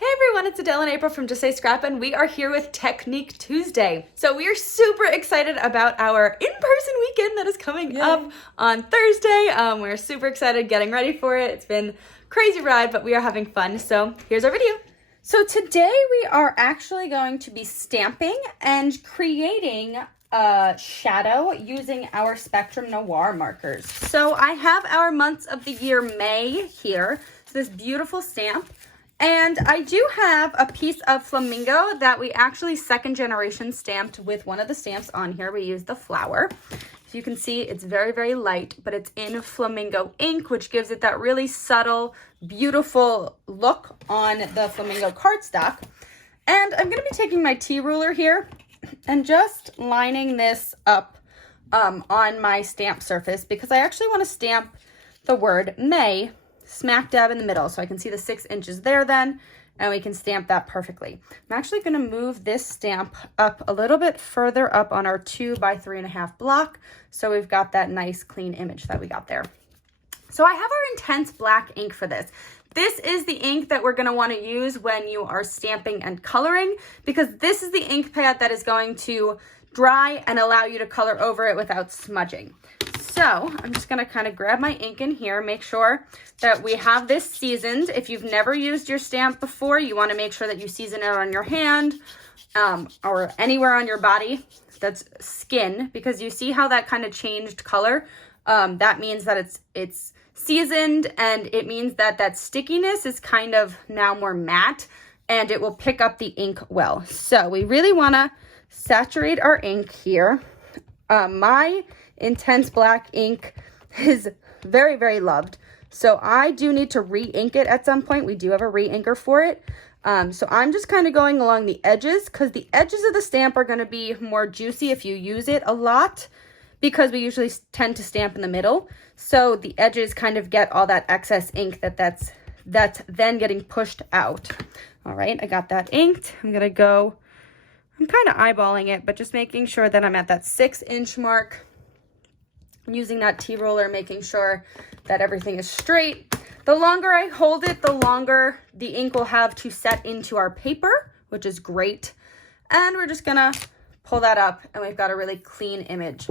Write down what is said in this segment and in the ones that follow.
Hey everyone, it's Adele and April from Just Say Scrap, and we are here with Technique Tuesday. So we are super excited about our in-person weekend that is coming up on Thursday. We're super excited getting ready for it. It's been a crazy ride, but we are having fun. So here's our video. So today we are actually going to be stamping and creating a shadow using our Spectrum Noir markers. So I have our months of the year May here. So this beautiful stamp. And I do have a piece of flamingo that we actually second generation stamped with one of the stamps on here. We used the flower. So you can see it's very, very light, but it's in flamingo ink, which gives it that really subtle, beautiful look on the flamingo cardstock. And I'm going to be taking my T-ruler here and just lining this up on my stamp surface because I actually want to stamp the word May smack dab in the middle, so I can see the 6 inches there then, and we can stamp that perfectly. I'm actually going to move this stamp up a little bit further up on our 2 by 3.5 block, so we've got that nice clean image that we got there. So I have our intense black ink for this. This is the ink that we're going to want to use when you are stamping and coloring, because this is the ink pad that is going to dry and allow you to color over it without smudging. So I'm just going to kind of grab my ink in here, make sure that we have this seasoned. If you've never used your stamp before, you want to make sure that you season it on your hand or anywhere on your body that's skin, because you see how that kind of changed color. That means that it's seasoned, and it means that that stickiness is kind of now more matte and it will pick up the ink well. So we really want to saturate our ink here. My intense black ink is very, very loved. So I do need to re-ink it at some point. We do have a re-inker for it. So I'm just kind of going along the edges because the edges of the stamp are going to be more juicy if you use it a lot, because we usually tend to stamp in the middle. So the edges kind of get all that excess ink that's then getting pushed out. All right, I got that inked. I'm kind of eyeballing it, but just making sure that I'm at that 6-inch mark. Using that T-roller, making sure that everything is straight. The longer I hold it, the longer the ink will have to set into our paper, which is great. And we're just gonna pull that up and we've got a really clean image.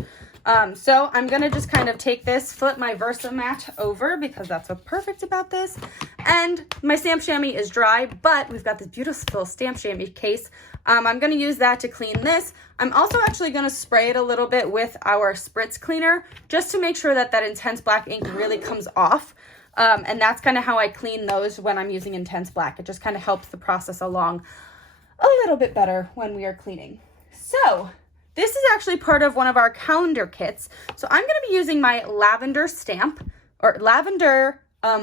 So I'm gonna just kind of take this, flip my Versamat over because that's what's perfect about this. And my stamp chamois is dry, but we've got this beautiful stamp chamois case. I'm gonna use that to clean this. I'm also actually gonna spray it a little bit with our spritz cleaner just to make sure that that intense black ink really comes off. And that's kind of how I clean those when I'm using intense black. It just kind of helps the process along a little bit better when we are cleaning. So this is actually part of one of our calendar kits. So I'm going to be using my lavender stamp or lavender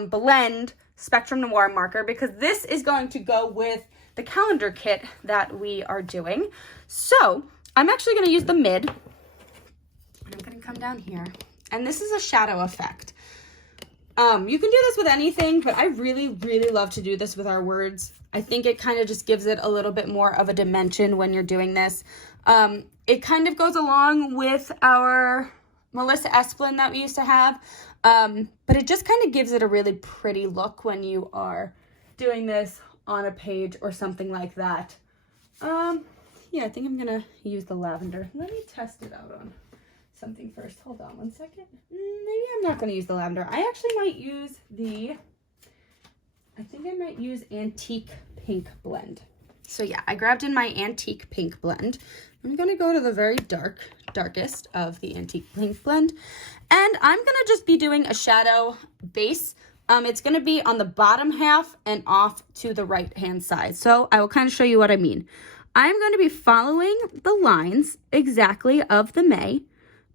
blend Spectrum Noir marker, because this is going to go with the calendar kit that we are doing. So I'm actually going to use the mid. I'm going to come down here. And this is a shadow effect. You can do this with anything, but I really, really love to do this with our words. I think it kind of just gives it a little bit more of a dimension when you're doing this. It kind of goes along with our Melissa Esplin that we used to have, but it just kind of gives it a really pretty look when you are doing this on a page or something like that. Yeah, I think I'm going to use the lavender. Let me test it out on something first. Hold on one second. Maybe I'm not going to use the lavender. I actually might use I think I might use Antique Pink Blend. So yeah, I grabbed in my Antique Pink Blend. I'm going to go to the very darkest of the Antique Pink Blend. And I'm going to just be doing a shadow base. It's going to be on the bottom half and off to the right-hand side. So I will kind of show you what I mean. I'm going to be following the lines exactly of the May,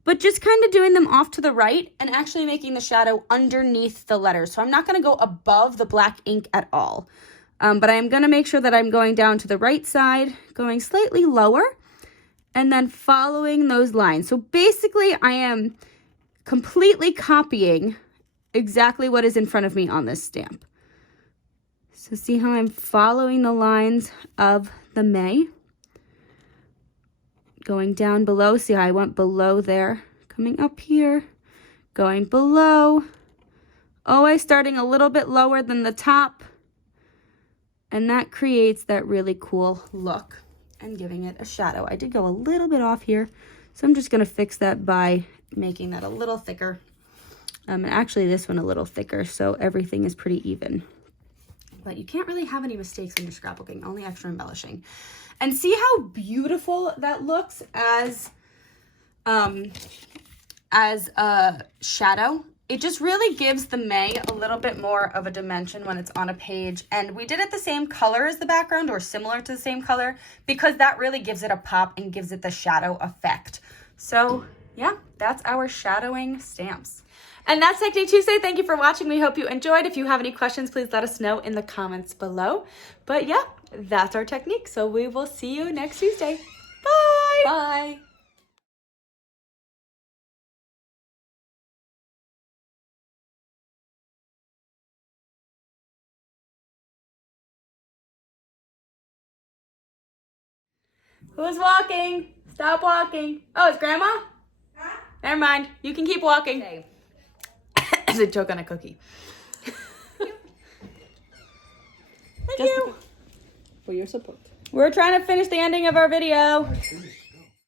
but just kind of doing them off to the right and actually making the shadow underneath the letters. So I'm not going to go above the black ink at all. But I am going to make sure that I'm going down to the right side, going slightly lower, and then following those lines. So basically, I am completely copying exactly what is in front of me on this stamp. So see how I'm following the lines of the May? Going down below, see how I went below there, coming up here, going below, always starting a little bit lower than the top, And that creates that really cool look and giving it a shadow. I did go a little bit off here, so I'm just gonna fix that by making that a little thicker. And actually this one a little thicker, so everything is pretty even. But you can't really have any mistakes when you're scrapbooking, only extra embellishing. And see how beautiful that looks as a shadow? It just really gives the May a little bit more of a dimension when it's on a page. And we did it the same color as the background, or similar to the same color, because that really gives it a pop and gives it the shadow effect. So yeah, that's our shadowing stamps. And that's Technique Tuesday. Thank you for watching. We hope you enjoyed. If you have any questions, please let us know in the comments below. But yeah, that's our technique. So we will see you next Tuesday. Bye. Bye. Who's walking? Stop walking. Oh, it's Grandma? Huh? Never mind. You can keep walking. Okay. It's a joke on a cookie. Thank you. For your support. We're trying to finish the ending of our video.